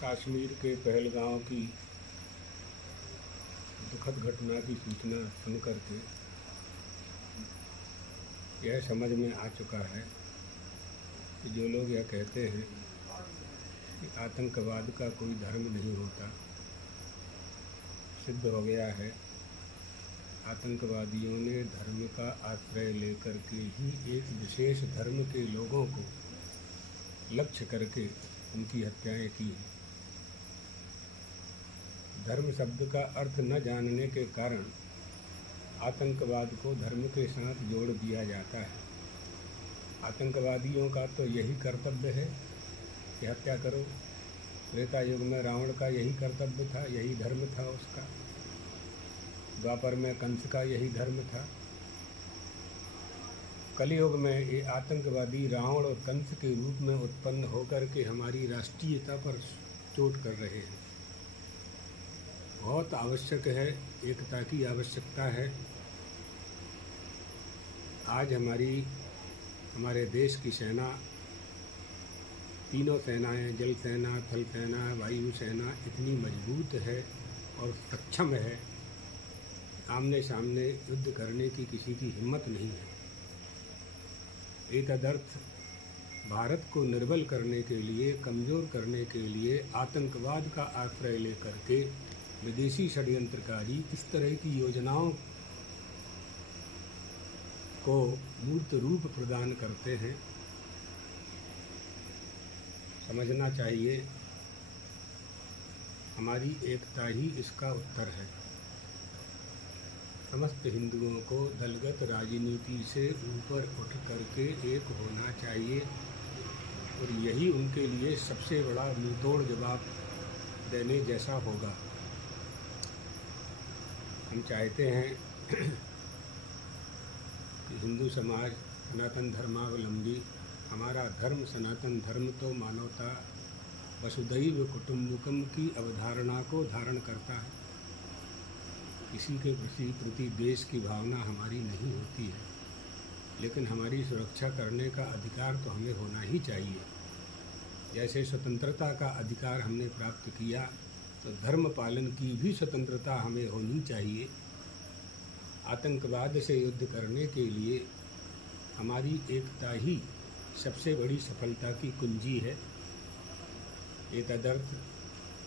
कश्मीर के पहलगांव की दुखद घटना की सूचना सुनकर के यह समझ में आ चुका है कि जो लोग यह कहते हैं कि आतंकवाद का कोई धर्म नहीं होता, सिद्ध हो गया है आतंकवादियों ने धर्म का आश्रय लेकर के ही एक विशेष धर्म के लोगों को लक्ष्य करके उनकी हत्याएं की। धर्म शब्द का अर्थ न जानने के कारण आतंकवाद को धर्म के साथ जोड़ दिया जाता है। आतंकवादियों का तो यही कर्तव्य है कि हत्या करो। त्रेता युग में रावण का यही कर्तव्य था, यही धर्म था उसका। द्वापर में कंस का यही धर्म था। कलयुग में ये आतंकवादी रावण और कंस के रूप में उत्पन्न होकर के हमारी राष्ट्रीयता पर चोट कर रहे हैं। बहुत आवश्यक है, एकता की आवश्यकता है। आज हमारे देश की सेना, तीनों सेनाएं, जल सेना, थल सेना, वायु सेना इतनी मजबूत है और सक्षम है, आमने सामने युद्ध करने की किसी की हिम्मत नहीं है। एतदर्थ भारत को निर्बल करने के लिए, कमज़ोर करने के लिए आतंकवाद का आश्रय लेकर के विदेशी षड्यंत्रकारी इस तरह की योजनाओं को मूर्त रूप प्रदान करते हैं। समझना चाहिए, हमारी एकता ही इसका उत्तर है। समस्त हिंदुओं को दलगत राजनीति से ऊपर उठ करके एक होना चाहिए और यही उनके लिए सबसे बड़ा मुंहतोड़ जवाब देने जैसा होगा। हम चाहते हैं कि हिंदू समाज, सनातन धर्मावलंबी, हमारा धर्म सनातन धर्म तो मानवता, वसुधैव कुटुम्बकम की अवधारणा को धारण करता है। किसी के प्रति देश की भावना हमारी नहीं होती है, लेकिन हमारी सुरक्षा करने का अधिकार तो हमें होना ही चाहिए। जैसे स्वतंत्रता का अधिकार हमने प्राप्त किया, तो धर्म पालन की भी स्वतंत्रता हमें होनी चाहिए। आतंकवाद से युद्ध करने के लिए हमारी एकता ही सबसे बड़ी सफलता की कुंजी है। एतदर्थ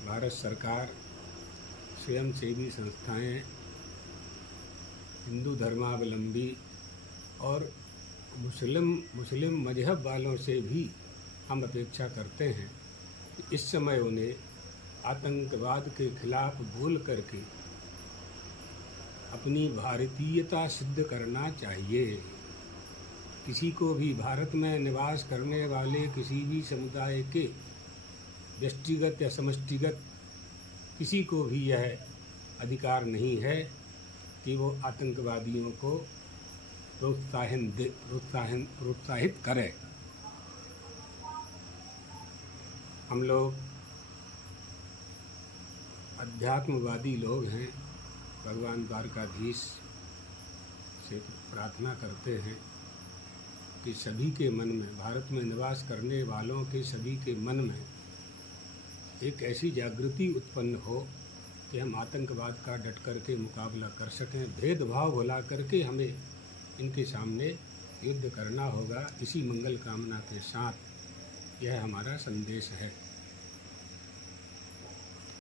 भारत सरकार, स्वयंसेवी संस्थाएं, हिंदू धर्मावलंबी और मुस्लिम मजहब वालों से भी हम अपेक्षा करते हैं कि इस समय उन्हें आतंकवाद के खिलाफ बोल करके अपनी भारतीयता सिद्ध करना चाहिए। किसी को भी भारत में निवास करने वाले किसी भी समुदाय के व्यष्टिगत या समष्टिगत किसी को भी यह अधिकार नहीं है कि वो आतंकवादियों को प्रोत्साहित करे। हम लोग अध्यात्मवादी लोग हैं। भगवान द्वारकाधीश से प्रार्थना करते हैं कि सभी के मन में, भारत में निवास करने वालों के सभी के मन में एक ऐसी जागृति उत्पन्न हो कि हम आतंकवाद का डट करके मुकाबला कर सकें। भेदभाव भुला करके हमें इनके सामने युद्ध करना होगा। इसी मंगल कामना के साथ यह हमारा संदेश है।